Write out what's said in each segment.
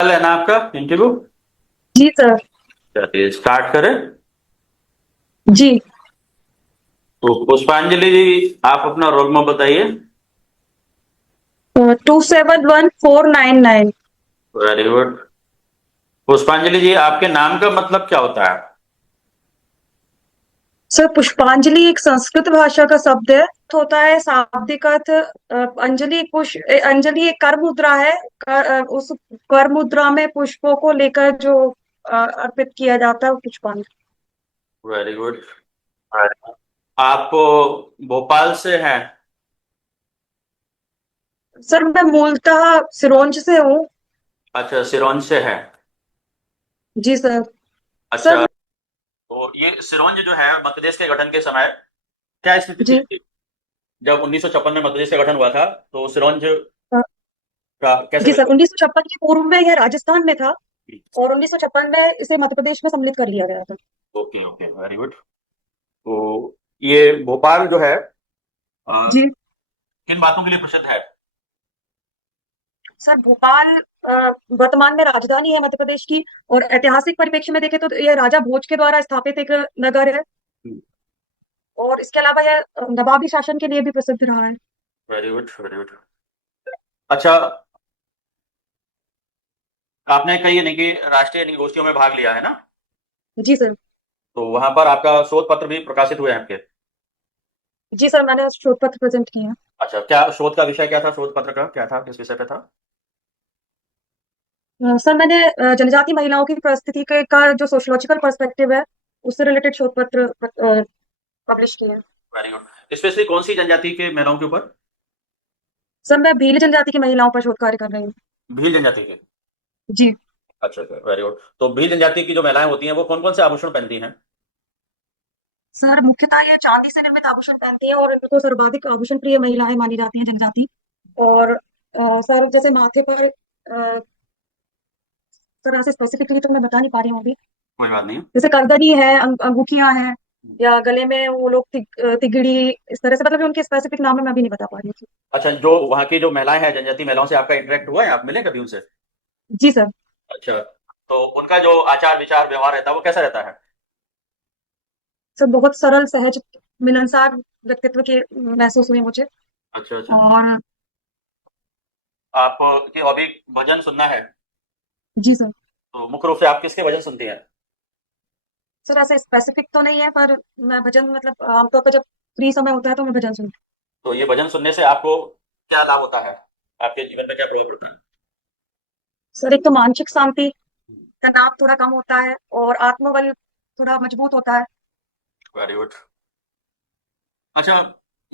कल है ना आपका इंटरव्यू। जी सर। चलिए स्टार्ट करें। जी। तो पुष्पांजलि जी, आप अपना रोल नंबर बताइए। 271499। Very good. पुष्पांजलि जी, आपके नाम का मतलब क्या होता है? सर पुष्पांजलि एक संस्कृत भाषा का शब्द है। होता है शाब्दिक अर्थ अंजलि एक पुष्प अंजलि एक कर मुद्रा है। उस कर मुद्रा में पुष्पों को लेकर जो अर्पित किया जाता है वो पुष्पांजलि। Very good. आप भोपाल से हैं? सर मैं मूलतः सिरोंज से हूँ। अच्छा, सिरोंज से है। जी सर। अच्छा, सर। तो ये सिरोंज जो है मध्य प्रदेश के गठन के समय क्या स्थिति जी। थी? जब 1956 में मध्य प्रदेश का गठन हुआ था, तो सिरोंज अ, का कैसे जी सर विकल्प? 1956 के पूर्व में यह राजस्थान में था और 1956 में इसे मध्य प्रदेश में सम्मिलित कर लिया गया था। Okay okay, very good. तो ये भोपाल जो है जी किन बातों के लिए प्रसिद्ध है? सर भोपाल वर्तमान में राजधानी है मध्य प्रदेश की। और ऐतिहासिक परिप्रेक्ष्य में देखें तो यह राजा भोज के द्वारा स्थापित एक नगर है। और इसके अलावा यह नवाबी शासन के लिए भी प्रसिद्ध रहा है। Very good very good. अच्छा, आपने कई यानी कि राष्ट्रीय यानी गोष्ठियों में भाग लिया है ना? जी सर। तो वहां पर आपका शोध पत्र भी प्रकाशित हुए हैं आपके? जी सर मैंने शोध पत्र प्रेजेंट किए हैं। अच्छा, क्या शोध का विषय क्या था? शोध पत्र का क्या था? किस विषय पे था? सर मैंने जनजाति महिलाओं की परिस्थिति का जो सोशियोलॉजिकल पर्सपेक्टिव है उससे रिलेटेड शोध पत्र पब्लिश किए हैं। Very good. स्पेशली कौन सी जनजाति के महिलाओं के ऊपर? सर मैं भील जनजाति की महिलाओं पर शोध कार्य कर रही हूँ। भील जनजाति के। जी। अच्छा अच्छा, वेरी गुड। तो भील जनजाति की जो महिलाएं होती हैं वो कौन कौन से आभूषण पहनती हैं? सर मुख्यतः ये चांदी से निर्मित आभूषण पहनती है और इनको सर्वाधिक आभूषण प्रिय महिलाएं मानी जाती हैं जनजाति। और सर जैसे माथे पर सर ऐसे स्पेसिफिकली तो मैं बता नहीं पा रही हूँ अभी। कोई बात नहीं। जैसे करदनी है, अंगूठियां हैं, या गले में वो लोग तिगड़ी, इस तरह से मतलब उनके स्पेसिफिक नाम है मैं अभी नहीं बता पा रही हूँ। अच्छा, जो वहाँ की जो महिलाएं हैं जनजाति महिलाओं से आपका इंटरेक्ट हुआ है? आप मिले कभी उनसे? जी सर। अच्छा, तो उनका जो आचार विचार व्यवहार रहता है वो कैसा रहता है? सर बहुत सरल सहज मिलनसार व्यक्तित्व के महसूस हुए मुझे। अच्छा अच्छा। और आप की हॉबी भजन सुनना है? जी सर। तो मुख्य रूप से आप किसके भजन सुनती हैं? सर ऐसे स्पेसिफिक तो नहीं है पर मैं भजन मतलब आमतौर पर जब फ्री समय होता है तो मैं भजन सुनती हूँ। तो ये भजन सुनने से आपको क्या लाभ होता है? आपके जीवन में क्या प्रभाव पड़ता है? सर एक तो मानसिक शांति, तनाव थोड़ा कम होता है और आत्मबल थोड़ा मजबूत होता है। Very good. अच्छा,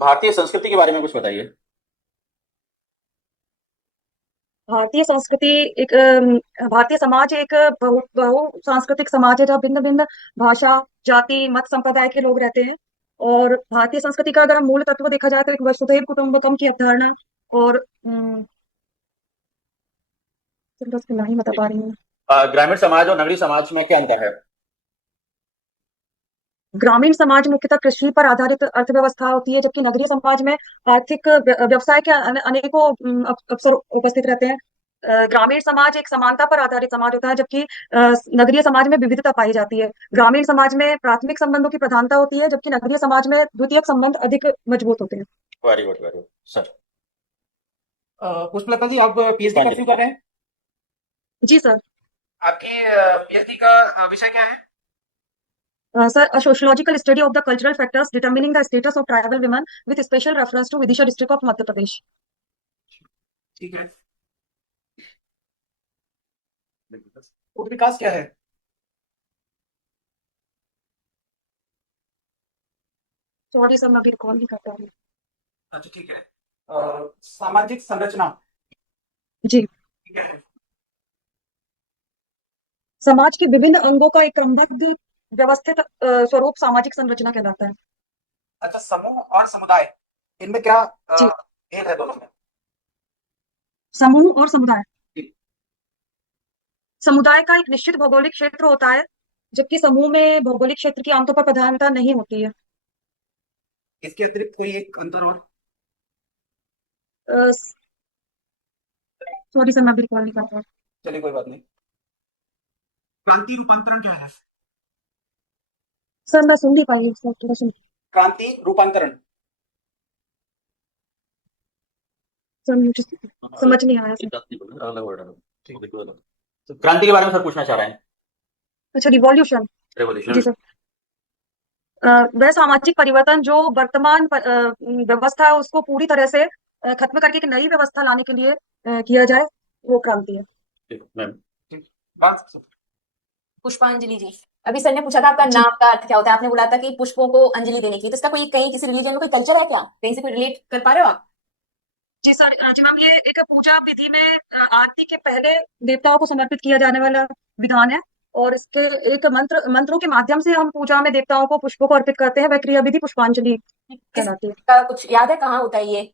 भारतीय संस्कृति के बारे में कुछ बताइए। भारतीय संस्कृति एक भारतीय समाज एक बहु बहु सांस्कृतिक समाज है जहाँ भिन्न भिन्न भाषा, जाति, मत संप्रदाय के लोग रहते हैं। और भारतीय संस्कृति का अगर हम मूल तत्व देखा जाए तो एक वसुधैव कुटुंबकम की अवधारणा। और सिर्फ बस इतना ही बता ठीक पा है। रही हूँ। ग्रामीण समाज और नगरीय समाज में क्या अंतर है? ग्रामीण समाज मुख्यतः कृषि पर आधारित अर्थव्यवस्था होती है जबकि नगरीय समाज में आर्थिक व्यवसाय के अनेकों अवसर उपस्थित रहते हैं। ग्रामीण समाज एक समानता पर आधारित समाज होता है जबकि नगरीय समाज में विविधता पाई जाती है। ग्रामीण समाज में प्राथमिक संबंधों की प्रधानता होती है जबकि नगरीय समाज में द्वितीयक संबंध अधिक मजबूत होते हैं। Very good sir. Pushpalata ji, आप पीएचडी पुष्पांजलि। परस्यू कर रहे हैं। जी सर। आपकी पीएचडी का विषय क्या है? Sir sociological study of the cultural factors determining the status of tribal women with special reference to Vidisha district of Madhya Pradesh. ठीक है। उप विकास क्या है? सॉरी सर मैं अभी रिकॉल नहीं कर पा रही अच्छा, ठीक है। सामाजिक संरचना हूँ। जी। क्या है? समाज के विभिन्न अंगों का एक क्रमबद्ध व्यवस्थित स्वरूप सामाजिक संरचना कहलाता है। अच्छा, समूह और समुदाय, इनमें क्या जी। भेद है दोनों में? समूह और समुदाय। जी। समुदाय का एक निश्चित भौगोलिक क्षेत्र होता है जबकि समूह में भौगोलिक क्षेत्र की आमतौर पर प्रधानता नहीं होती है। इसके अतिरिक्त कोई एक अंतर और? सॉरी सर मैं अभी रिकॉल नहीं कर पा रही। चलिए कोई बात नहीं। क्रांति रूपांतरण क्या है? सर मैं सुन नहीं पाई सर, थोड़ा सुन। क्रांति रूपांतरण। सर मुझे समझ नहीं आया सर। एक बात नहीं बोल रहे, अलग वर्ड है। ठीक है, बिल्कुल अलग। तो क्रांति के बारे में सर पूछना चाह रहे हैं। अच्छा, रिवॉल्यूशन। रेवोल्यूशन। जी सर। वह सामाजिक परिवर्तन जो वर्तमान व्यवस्था है उसको पूरी तरह से खत्म करके एक नई व्यवस्था लाने के लिए किया जाए, वो क्रांति है। ठीक, मैम। बात पुष्पांजलि जी, अभी सर ने पूछा था आपका जी। नाम का अर्थ क्या होता है। आपने बोला था कि पुष्पों को अंजलि देने की, तो इसका कोई कहीं किसी रिलीजन में कोई कल्चर है क्या? कहीं से कोई रिलेट कर पा रहे हो आप? जी सर, जी मैम, ये एक पूजा विधि में आरती के पहले देवताओं को समर्पित किया जाने वाला विधान है, और इसके एक मंत्रों के माध्यम से हम पूजा में देवताओं को पुष्पों को अर्पित करते हैं। वह क्रिया विधि पुष्पांजलि कहलाती है। इसका कुछ याद है, कहाँ होता है ये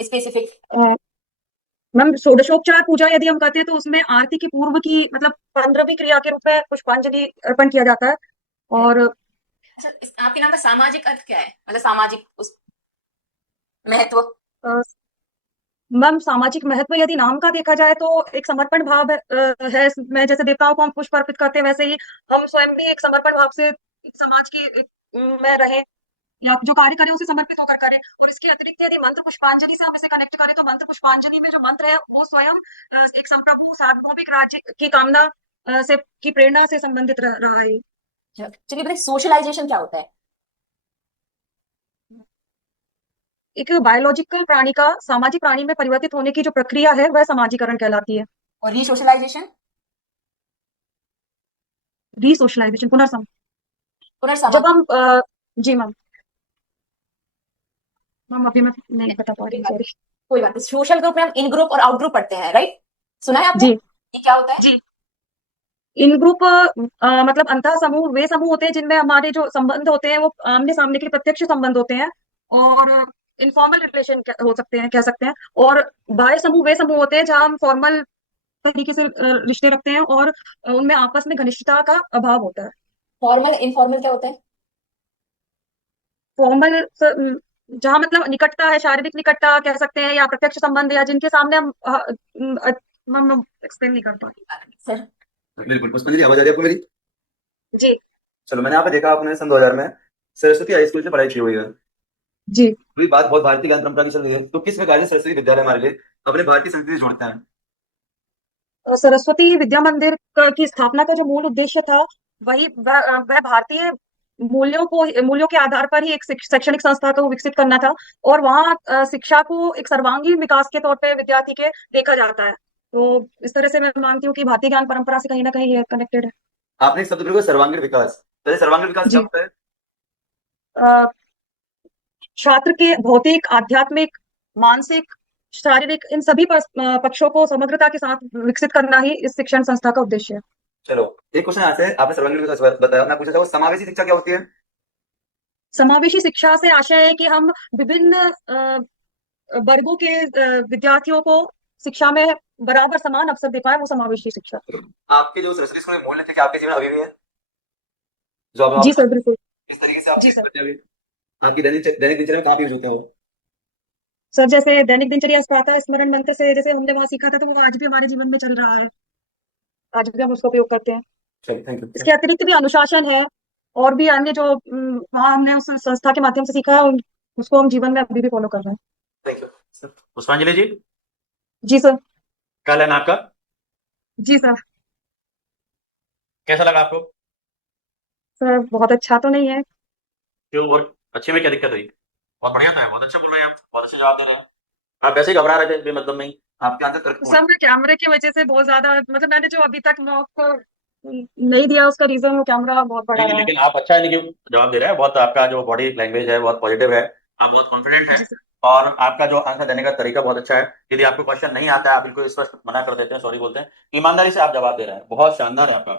स्पेसिफिक? मैम, षोडशोपचार पूजा यदि हम करते हैं तो उसमें आरती की पूर्व की मतलब 15वीं क्रिया के रूप में पुष्पांजलि अर्पण किया जाता है। और अच्छा, आपके नाम का सामाजिक अर्थ क्या है, मतलब सामाजिक उस महत्व? अ, मैम, सामाजिक महत्व यदि नाम का देखा जाए तो एक समर्पण भाव है इसमें। जैसे देवताओं को हम पुष्प अर्पित करते हैं, वैसे ही हम स्वयं भी एक समर्पण भाव से समाज की में रहे, या जो कार्य करें उसे समर्पित होकर करें। और इसके अतिरिक्त यदि मंत्र पुष्पांजलि से हम इसे कनेक्ट करें तो मंत्र पुष्पांजलि में जो मंत्र है वो स्वयं एक संप्रभु सार्वभौमिक राज्य की कामना से की प्रेरणा से संबंधित रहा है। चलिए बताइए, सोशलाइजेशन क्या होता है? एक बायोलॉजिकल प्राणी का सामाजिक प्राणी में परिवर्तित होने की जो प्रक्रिया है वह समाजीकरण कहलाती है। और रीसोशलाइजेशन? रीसोशलाइजेशन, पुनर्सम पुनर्समाज। जब हम जी मैम, अभी मैं नहीं बता पा रही, सॉरी। कोई बात नहीं। सोशल ग्रुप में हम इन ग्रुप और आउट ग्रुप पढ़ते हैं, राइट? सुना है आपने? जी ये क्या होता है? जी। इन ग्रुप मतलब अंतः समूह वे समूह होते हैं जिनमें हमारे जो संबंध होते हैं वो आमने सामने के प्रत्यक्ष संबंध होते हैं, और इनफॉर्मल रिलेशन हो सकते हैं, कह सकते हैं। और बाह्य समूह वे समूह होते हैं जहां हम फॉर्मल तरीके से रिश्ते रखते हैं, और उनमें आपस में घनिष्ठता का अभाव होता है। फॉर्मल इनफॉर्मल क्या होता है? फॉर्मल जहां मतलब निकटता है, शारीरिक निकटता कह सकते हैं, या प्रत्यक्ष संबंध, या जिनके सामने हम एक्सप्लेन नहीं कर पाते। सर बिल्कुल। पुष्पा जी, आवाज आ रही है आपको मेरी? जी चलो, मैंने यहाँ पे देखा आपने सन 2000 में सरस्वती हाई स्कूल से पढ़ाई की हुई है। जी। अभी बात बहुत भारतीय ज्ञान परंपरा की चल रही है, तो किस प्रकार से सरस्वती विद्यालय हमारे लिए अपने भारतीय संस्कृति से जोड़ता है? सरस्वती विद्या मंदिर की स्थापना का जो मूल उद्देश्य था वही वह भारतीय मूल्यों के आधार पर ही एक शैक्षणिक संस्था को विकसित करना था, और वहाँ शिक्षा को एक सर्वांगीण विकास के तौर पे विद्यार्थी के देखा जाता है। तो इस तरह से मैं मानती हूँ कि भारतीय ज्ञान परंपरा से कहीं ना कहीं ये कनेक्टेड है। आपने एक शब्द प्रयोग किया, सर्वांगीण विकास। पहले सर्वांगीण विकास क्या जी। होता है? अ, छात्र के भौतिक, आध्यात्मिक, मानसिक, शारीरिक इन सभी पक्षों को समग्रता के साथ विकसित करना ही इस शिक्षण संस्था का उद्देश्य है। चलो, एक क्वेश्चन आते हैं। आपने सर्वांगीण विकास बताया, मैं पूछा था वो समावेशी शिक्षा क्या होती है? समावेशी शिक्षा से आशय है कि हम विभिन्न वर्गों के विद्यार्थियों को शिक्षा में बराबर समान अवसर दे पाए, वो समावेशी शिक्षा। आपके जो सरस्वती स्कूल में मूल्य थे, क्या आपके जीवन अभी भी है? जो आप जी सर, बिल्कुल। इस तरीके से आप जी यूज सर। करते हैं अभी? आपकी दैनिक दिनचर्या में कहाँ पे यूज होता है वो? सर जैसे दैनिक दिनचर्या प्रातः स्मरण मंत्र से जैसे हमने वहां सीखा था, तो वो आज भी हमारे जीवन में चल रहा है, आज भी हम उसका उपयोग करते हैं। चलो, थैंक यू। इसके अतिरिक्त भी अनुशासन है, और भी अन्य जो वहाँ हमने उस संस्था के माध्यम से सीखा है, उसको हम जीवन में अभी भी फॉलो कर रहे हैं। Thank you sir. पुष्पांजलि जी, जी सर। क्या लेना आपका? जी सर। कैसा लगा आपको? सर बहुत अच्छा तो नहीं है। क्यों, और अच्छे में क्या दिक्कत हुई? बहुत बढ़िया था, बहुत अच्छा बोल रहे हैं आप, बहुत अच्छे जवाब दे रहे हैं। आप वैसे ही घबरा रहे थे बेमतलब में ही, आपके आंसर तर्कपूर्ण सर मैं कैमरे की वजह से बहुत ज्यादा मतलब मैंने जो अभी तक मॉक को नहीं दिया, उसका रीजन वो कैमरा बहुत बड़ा नहीं, रहा है। लेकिन आप अच्छा है नहीं कि जवाब दे रहे हैं, बहुत आपका जो बॉडी लैंग्वेज है बहुत पॉजिटिव है, आप बहुत कॉन्फिडेंट है, जी सर। और आपका जो आंसर देने का तरीका बहुत अच्छा है। यदि आपको क्वेश्चन नहीं आता है आप बिल्कुल स्पष्ट मना कर देते हैं, सॉरी बोलते हैं, ईमानदारी से आप जवाब दे रहे हैं, बहुत शानदार है आपका।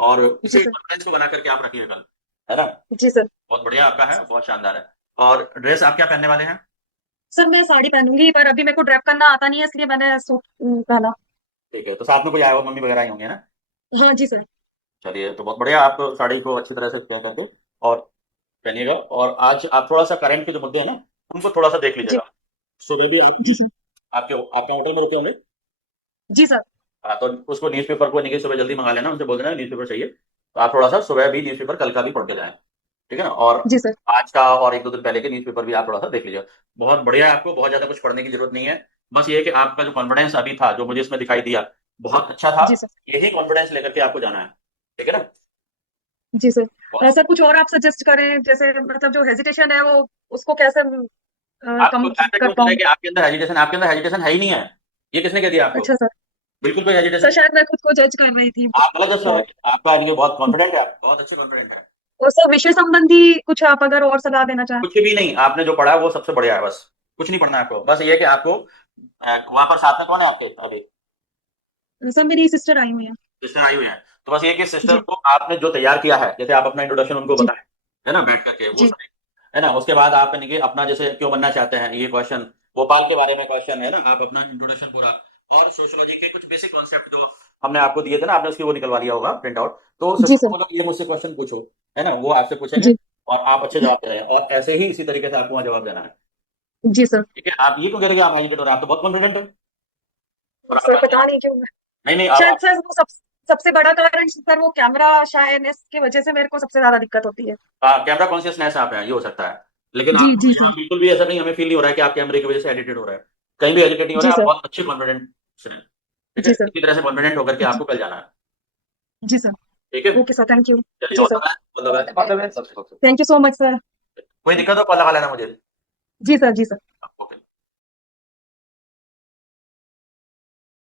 और जी इसी सर। कॉन्फिडेंस को बना करके आप रखिए कल, है ना? जी सर। बहुत बढ़िया आपका है, बहुत शानदार है। और ड्रेस आप क्या पहनने वाले हैं? सर मैं साड़ी पहनूंगी, पर अभी मेरे को ड्रेप करना आता नहीं है, इसलिए मैंने सूट पहना। ठीक है, तो साथ में कोई आया हुआ मम्मी वगैरह आई होंगे ना? हाँ जी सर। चलिए, तो बहुत बढ़िया, आप साड़ी को अच्छी तरह से क्या करके और पहनिएगा। और आज आप थोड़ा सा करंट के जो मुद्दे हैं ना उनको थोड़ा सा देख जी। लीजिएगा। सुबह भी आप जी सर। आपके आपका होटल में रुके होंगे, जी सर। तो उसको न्यूज़पेपर को नहीं सुबह जल्दी मंगा लेना, उनसे बोल देना न्यूज़पेपर चाहिए, तो आप थोड़ा सा सुबह भी न्यूज़पेपर कल का भी पढ़ के जाएं, ठीक है ना। और जी सर। आज का और 1-2 दिन पहले के न्यूज़पेपर भी आप थोड़ा सा देख लीजिए। बहुत बढ़िया है, आपको बहुत ज्यादा कुछ पढ़ने की जरूरत नहीं है। बस ये कि आपका जो कॉन्फिडेंस अभी था, जो मुझे इसमें दिखाई दिया, बहुत अच्छा था। जी सर। यही कॉन्फिडेंस लेकर के आपको जाना है, ठीक है ना। जी सर। बहुत सर कुछ और आप सजेस्ट करें, जैसे मतलब जो हेजिटेशन है वो उसको कैसे आपको कम ऐसा कर क्यों लग रहा है पाऊँ? कि आपके अंदर हेजिटेशन है ही नहीं है? ये किसने कह दिया आपको? अच्छा सर। बिल्कुल कोई सर हेजिटेशन। शायद मैं खुद को जज कर रही थी आप गलत जज कर रहे शायद। हैं। आपका ये बहुत कॉन्फिडेंट है, आप बहुत अच्छे कॉन्फिडेंट है। और सर विषय संबंधी कुछ आप अगर और सलाह देना चाहें? कुछ भी नहीं, आपने जो पढ़ा है वो सबसे बढ़िया है, बस कुछ नहीं पढ़ना है आपको। बस ये है कि आपको वहां पर साथ में कौन है आपके अभी? सर मेरी सिस्टर आई हुई है। सिस्टर आई हुई है, तो बस ये कि सिस्टर जी। को आपने जो तैयार किया है, जैसे आप अपना इंट्रोडक्शन उनको जी। बताएं, है ना, बैठ करके वो जी। सही है ना। उसके बाद आप यानी कि अपना जैसे क्यों बनना चाहते हैं ये क्वेश्चन, भोपाल के बारे में क्वेश्चन है ना, आप अपना इंट्रोडक्शन पूरा, और सोशियोलॉजी के कुछ बेसिक कॉन्सेप्ट जो हमने आपको दिए थे ना, आपने उसकी वो निकलवा लिया होगा प्रिंट आउट, तो जी सिस्टर सर। को ये मुझसे क्वेश्चन पूछो, है ना, वो आपसे पूछेंगे, जी। और आप अच्छे जवाब दे रहे हैं, और ऐसे ही इसी तरीके से आपको वहाँ जवाब देना है, जी सर। ठीक है। आप ये क्यों कह रहे हैं कि आप एजुकेट हो रहे हैं? आप तो बहुत कॉन्फिडेंट है। और सर आप पता नहीं क्यों। नहीं नहीं शायद आप सर वो सबसे बड़ा कारण सर वो कैमरा शायनेस की वजह से मेरे को सबसे ज्यादा दिक्कत होती है। कैमरा कॉन्शियसनेस आप हैं, ये हो सकता है, लेकिन जी। आप जी यहाँ सर। बिल्कुल भी ऐसा नहीं, हमें फील नहीं हो रहा है कि आप कैमरे की वजह से एडिटेड हो रहे हैं, कहीं भी एडिटेड नहीं हो रहे जी हैं, आप सर। बहुत अच्छे कॉन्फिडेंट हैं, ठीक है। जी सर। इसी तरह से कॉन्फिडेंट होकर के जी। आपको कल जाना है, जी सर। ठीक है। Okay sir, thank you. चलिए, जी और सर। बताएं, मतलब है सबसे thank you so much sir. कोई दिक्कत हो कॉल लगा लेना मुझे। जी सर। जी सर।